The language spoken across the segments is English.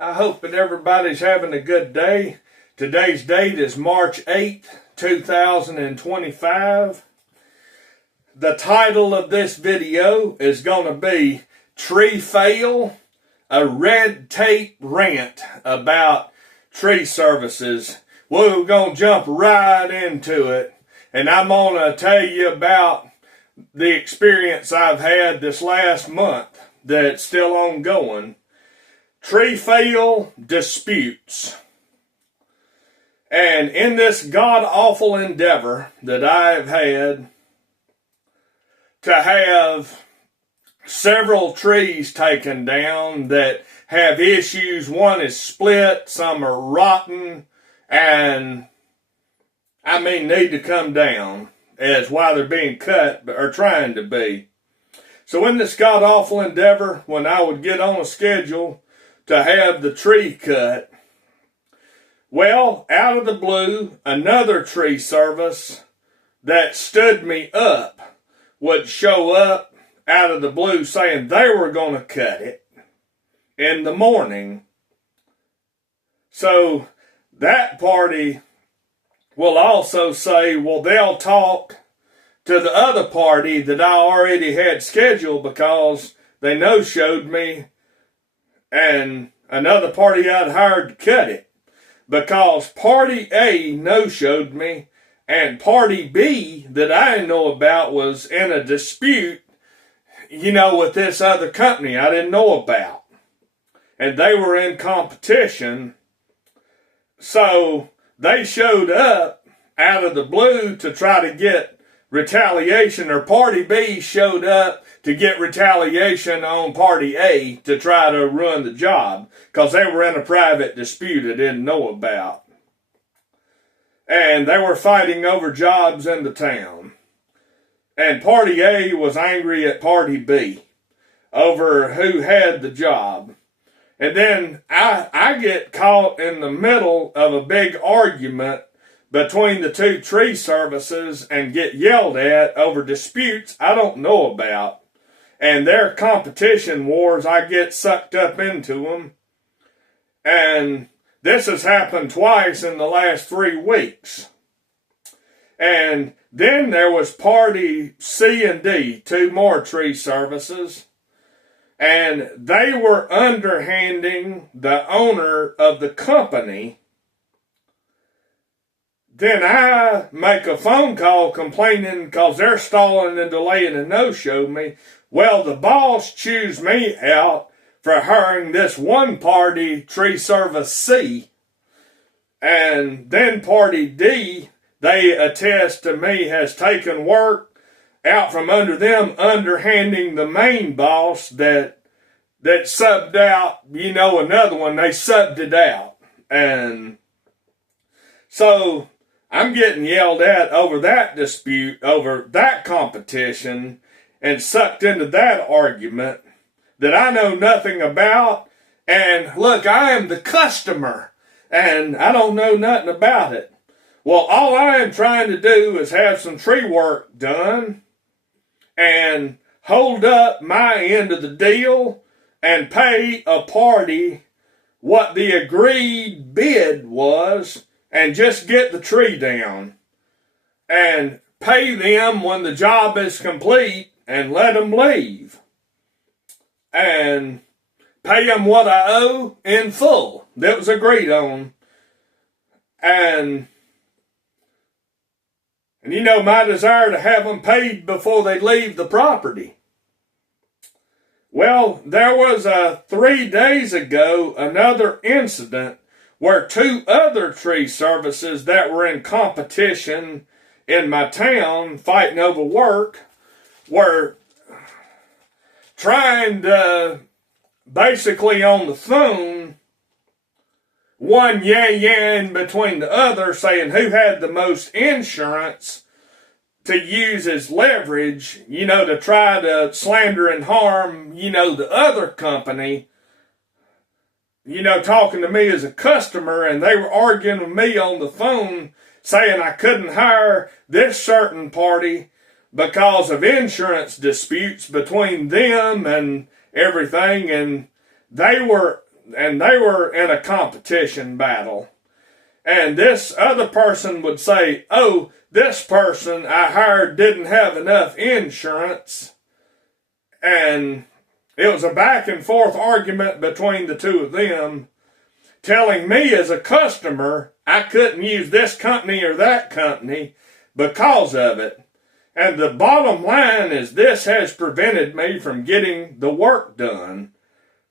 I hope that everybody's having a good day. Today's date is March 8th, 2025. The title of this video is going to be Tree Fail, a red tape rant about tree services. We're going to jump right into it, and I'm going to tell you about the experience I've had this last month that's still ongoing. Tree fail disputes. And in this god-awful endeavor that I've had to have several trees taken down that have issues, one is split, some are rotten, and need to come down as why they're being cut or trying to be. So in this god-awful endeavor, when I would get on a schedule to have the tree cut, well, out of the blue, another tree service that stood me up would show up out of the blue saying they were going to cut it in the morning. So that party will also say, well, they'll talk to the other party that I already had scheduled because they no-showed me, and another party I'd hired to cut it because party A no-showed me and party B that I didn't know about was in a dispute, with this other company I didn't know about. And they were in competition. So they showed up out of the blue to try to get retaliation, or party B showed up to get retaliation on party A to try to ruin the job because they were in a private dispute I didn't know about. And they were fighting over jobs in the town. And party A was angry at party B over who had the job. And then I get caught in the middle of a big argument between the two tree services and get yelled at over disputes I don't know about. And their competition wars, I get sucked up into them. And this has happened twice in the last 3 weeks. And then there was party C and D, 2 more tree services. And they were underhanding the owner of the company. Then I make a phone call complaining because they're stalling and delaying and no-show me. Well, the boss chews me out for hiring this one party, tree service C. And then party D, they attest to me, has taken work out from under them, underhanding the main boss that subbed out, another one. They subbed it out. And so I'm getting yelled at over that dispute, over that competition, and sucked into that argument that I know nothing about. And look, I am the customer, and I don't know nothing about it. Well, all I am trying to do is have some tree work done and hold up my end of the deal and pay a party what the agreed bid was and just get the tree down and pay them when the job is complete and let them leave and pay them what I owe in full. That was agreed on. And my desire to have them paid before they leave the property. Well, there was 3 days ago another incident where 2 other tree services that were in competition in my town fighting over work were trying to basically on the phone, one in between the other saying who had the most insurance to use as leverage, to try to slander and harm, the other company, talking to me as a customer, and they were arguing with me on the phone saying I couldn't hire this certain party because of insurance disputes between them and everything, and they were and they were in a competition battle. And this other person would say, oh, this person I hired didn't have enough insurance. And it was a back and forth argument between the two of them, telling me as a customer I couldn't use this company or that company because of it. And the bottom line is this has prevented me from getting the work done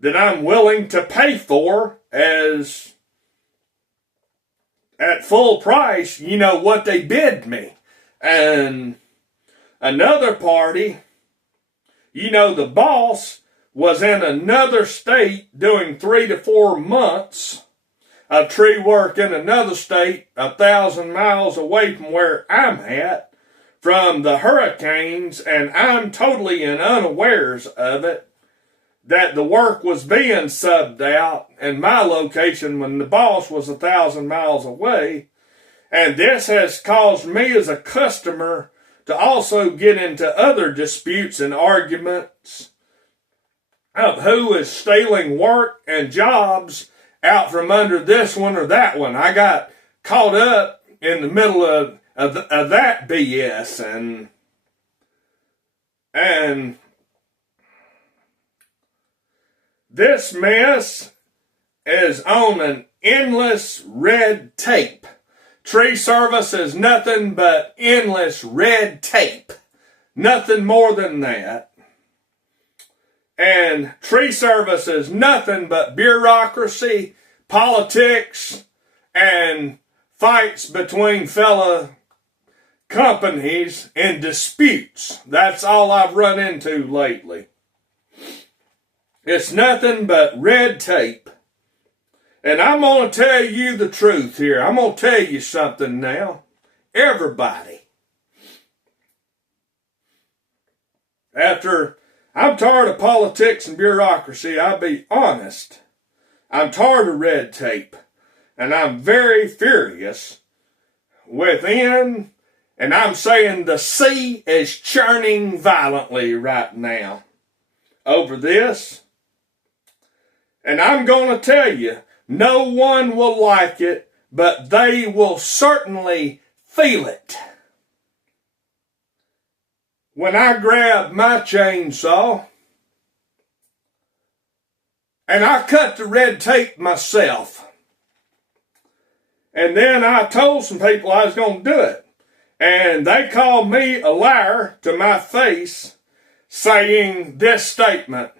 that I'm willing to pay for as at full price, what they bid me. And another party, the boss was in another state doing 3 to 4 months of tree work in another state 1,000 miles away from where I'm at from the hurricanes, and I'm totally unawares of it, that the work was being subbed out in my location when the boss was 1,000 miles away. And this has caused me as a customer to also get into other disputes and arguments of who is stealing work and jobs out from under this one or that one. I got caught up in the middle of that BS, and this mess is on an endless red tape. Tree service is nothing but endless red tape. Nothing more than that. And tree service is nothing but bureaucracy, politics, and fights between fellow companies and disputes. That's all I've run into lately. It's nothing but red tape. And I'm going to tell you the truth here. I'm going to tell you something now. Everybody. I'm tired of politics and bureaucracy, I'll be honest. I'm tired of red tape. And I'm very furious within, and I'm saying the sea is churning violently right now over this. And I'm going to tell you, no one will like it, but they will certainly feel it. When I grabbed my chainsaw and I cut the red tape myself, and then I told some people I was going to do it, and they called me a liar to my face, saying this statement: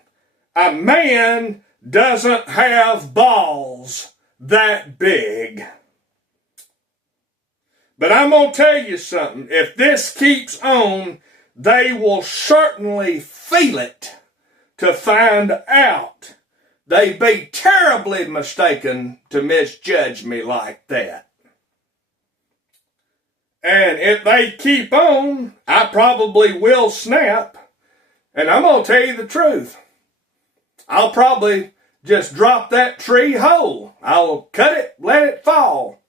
a man doesn't have balls that big. But I'm going to tell you something. If this keeps on, they will certainly feel it to find out. They'd be terribly mistaken to misjudge me like that. And if they keep on, I probably will snap. And I'm going to tell you the truth. I'll probably just drop that tree whole. I'll cut it, let it fall,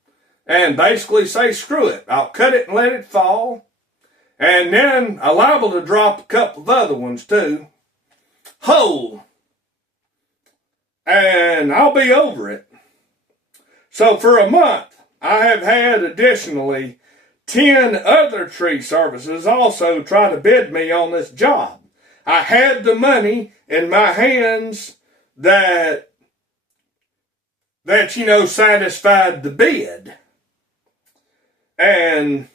and basically say screw it. I'll cut it and let it fall. And then I'm liable to drop a couple of other ones too. Whole. And I'll be over it. So for a month, I have had additionally 10 other tree services also try to bid me on this job. I had the money in my hands that satisfied the bid. And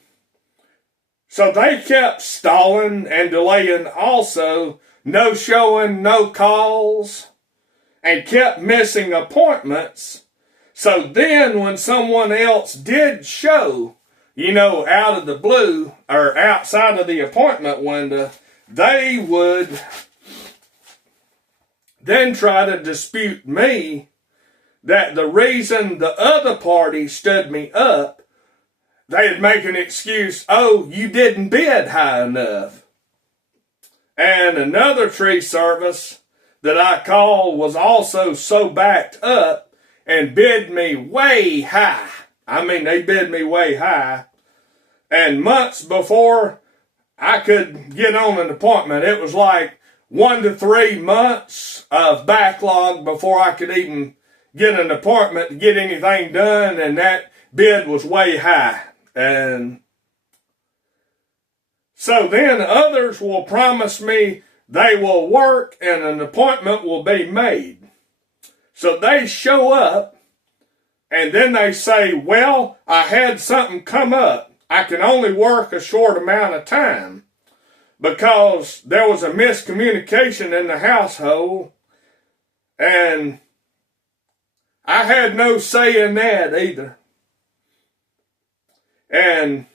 so they kept stalling and delaying also, no showing, no calls, and kept missing appointments. So then when someone else did show, out of the blue or outside of the appointment window, they would then try to dispute me that the reason the other party stood me up, they'd make an excuse, oh, you didn't bid high enough. And another tree service that I called was also so backed up and bid me way high. I mean, they bid me way high. And months before I could get on an appointment, it was like 1 to 3 months of backlog before I could even get an appointment to get anything done, and that bid was way high. And so then others will promise me they will work and an appointment will be made. So they show up, and then they say, well, I had something come up. I can only work a short amount of time because there was a miscommunication in the household, and I had no say in that either. And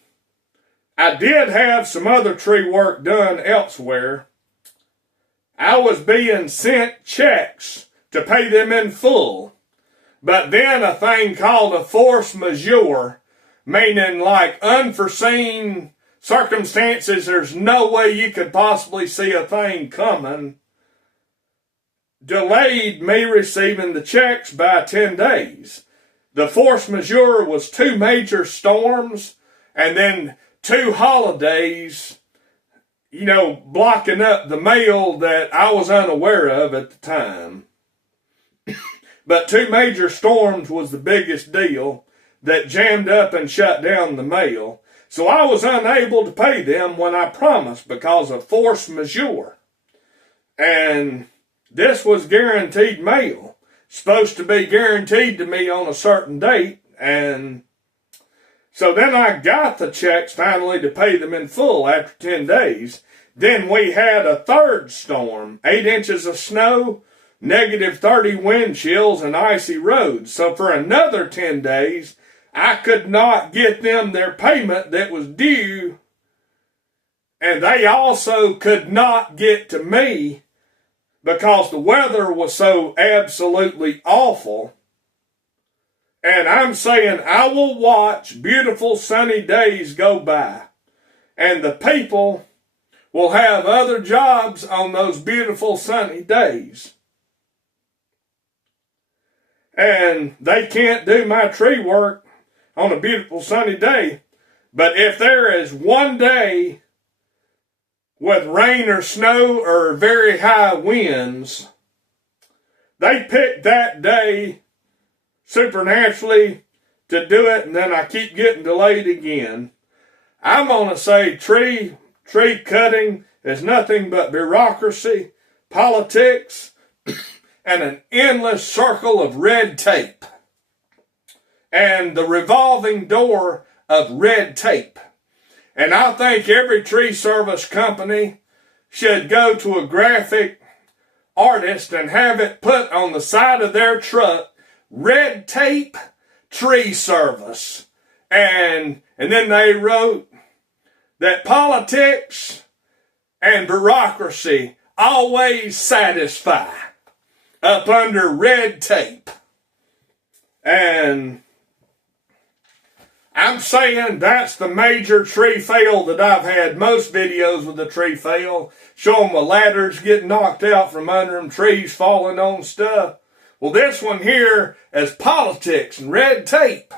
I did have some other tree work done elsewhere. I was being sent checks to pay them in full. But then a thing called a force majeure, meaning like unforeseen circumstances, there's no way you could possibly see a thing coming, delayed me receiving the checks by 10 days. The force majeure was 2 major storms and then 2 holidays, blocking up the mail that I was unaware of at the time. But 2 major storms was the biggest deal that jammed up and shut down the mail. So I was unable to pay them when I promised because of force majeure. And this was guaranteed mail. Supposed to be guaranteed to me on a certain date. And so then I got the checks finally to pay them in full after 10 days. Then we had a 3rd storm, 8 inches of snow, -30 wind chills, and icy roads. So for another 10 days, I could not get them their payment that was due, and they also could not get to me because the weather was so absolutely awful. And I'm saying I will watch beautiful sunny days go by, and the people will have other jobs on those beautiful sunny days. And they can't do my tree work on a beautiful sunny day. But if there is one day with rain or snow or very high winds, they pick that day supernaturally to do it, and then I keep getting delayed again. I'm going to say tree cutting is nothing but bureaucracy, politics, and an endless circle of red tape. And the revolving door of red tape. And I think every tree service company should go to a graphic artist and have it put on the side of their truck, red tape tree service. And then they wrote that politics and bureaucracy always satisfy up under red tape. And I'm saying that's the major tree fail that I've had. Most videos with the tree fail show them a ladders getting knocked out from under them, trees falling on stuff. Well, this one here is politics and red tape.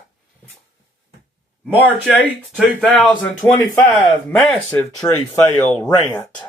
March 8th, 2025, massive tree fail rant.